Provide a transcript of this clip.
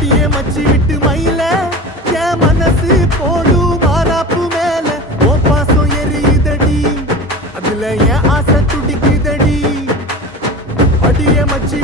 அடியே மச்சி விட்டு மயில என் மனசு போடு மாறாப்பு மேல ஓ பாசம் எரியுதடி அதுல என் ஆசை துடிக்குதடி அடியே மச்சி